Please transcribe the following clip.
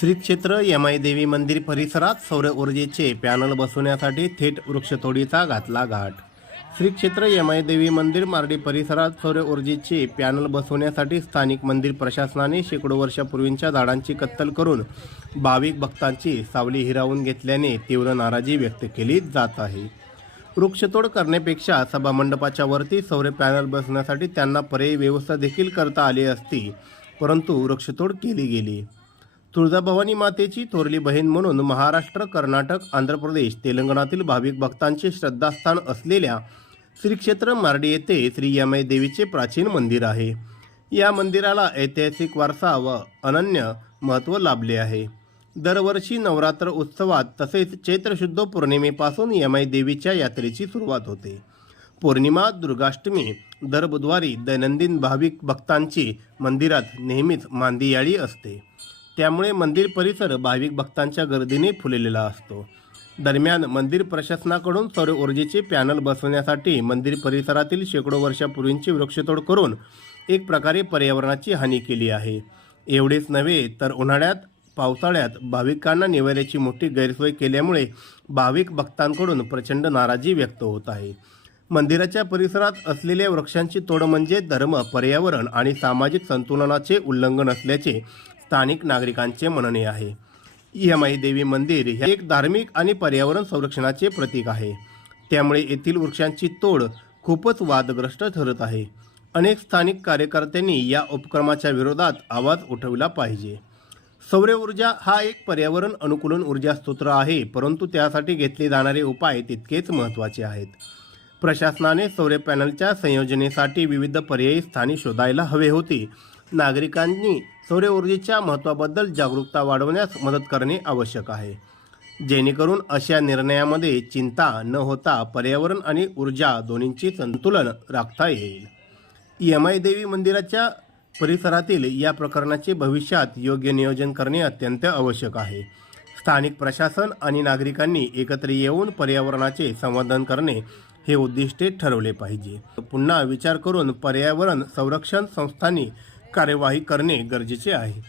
श्री क्षेत्र यमाई देवी मंदिर परिसरात सौर ऊर्जेचे पॅनल बसवण्यासाठी थेट वृक्षतोडीचा घातला घाट. श्री क्षेत्र यमाई देवी मंदिर मार्डी परिसरात सौर ऊर्जेचे पॅनल बसवण्यासाठी स्थानिक मंदिर प्रशासनाने शेकडो वर्षापूर्वींच्या झाडांची कत्तल करून भाविक भक्तांची सावली हिरावून घेतल्याने तीव्र नाराजी व्यक्त केली जात आहे. वृक्षतोड करण्यापेक्षा सभामंडपाच्या वरती सौर पॅनल बसवण्यासाठी त्यांना पर्यायी व्यवस्था देखील करता आली असती परंतु वृक्षतोड केली गेली. तुळजाभवानी मातेची थोरली बहीण म्हणून महाराष्ट्र कर्नाटक आंध्र प्रदेश तेलंगणातील भाविक भक्तांचे श्रद्धास्थान असलेल्या श्री क्षेत्र मार्डी येथे श्री यमाई देवीचे प्राचीन मंदिर आहे. या मंदिराला ऐतिहासिक वारसा व अनन्य महत्त्व लाभले आहे. दरवर्षी नवरात्र उत्सवात तसेच चैत्रशुद्ध पौर्णिमेपासून यमाई देवीच्या यात्रेची सुरुवात होते. पौर्णिमा दुर्गाष्टमी दर बुधवारी दैनंदिन भाविक भक्तांची मंदिरात नेहमीच मांदियाळी असते. त्यामुळे मंदिर परिसर भाविक भक्तांच्या गर्दीने फुललेला असतो. दरम्यान मंदिर प्रशासनाकडून सौर ऊर्जेचे पॅनल बसवण्यासाठी मंदिर परिसरातील शेकडो वर्षापूर्वींची वृक्षतोड करून एक प्रकारे पर्यावरणाची हानी केली आहे. एवढेच नव्हे तर उन्हाळ्यात पावसाळ्यात भाविकांना निवाऱ्याची मोठी गैरसोय केल्यामुळे भाविक भक्तांकडून प्रचंड नाराजी व्यक्त होत आहे. मंदिराच्या परिसरात असलेल्या वृक्षांची तोड म्हणजे धर्म पर्यावरण आणि सामाजिक संतुलनाचे उल्लंघन असल्याचे स्थानिक नागरिकांचे म्हणणे आहे. इहमाई देवी मंदिर हे एक धार्मिक आणि पर्यावरण संरक्षणाचे प्रतीक आहे. त्यामुळे येथील वृक्षांची तोड खूपच वादग्रस्त ठरत आहे. अनेक स्थानिक कार्यकर्त्यांनी या उपक्रमाच्या विरोधात आवाज उठवला पाहिजे. सौर ऊर्जा हा एक पर्यावरण अनुकूलन ऊर्जा स्त्रोत्र आहे परंतु त्यासाठी घेतले जाणारे उपाय तितकेच महत्त्वाचे आहेत. प्रशासनाने सौर पॅनलच्या संयोजनेसाठी विविध पर्यायी स्थानी शोधायला हवे होते. नागरिकांनी सौर ऊर्जेच्या महत्त्वाबद्दल जागरूकता वाढवण्यास मदत करणे आवश्यक आहे. जेणेकरून अशा निर्णयामध्ये चिंता न होता पर्यावरण आणि ऊर्जा दोन्हींची संतुलन राखता येईल. यमाई देवी मंदिराच्या परिसरातील या प्रकरणाचे भविष्यात योग्य नियोजन करणे अत्यंत आवश्यक आहे. स्थानिक प्रशासन आणि नागरिकांनी एकत्र येऊन पर्यावरणाचे संवर्धन करणे हे उद्दिष्टे ठरवले पाहिजे. पुन्हा विचार करून पर्यावरण संरक्षण संस्थांनी कार्यवाही करणे गरजेचे आहे.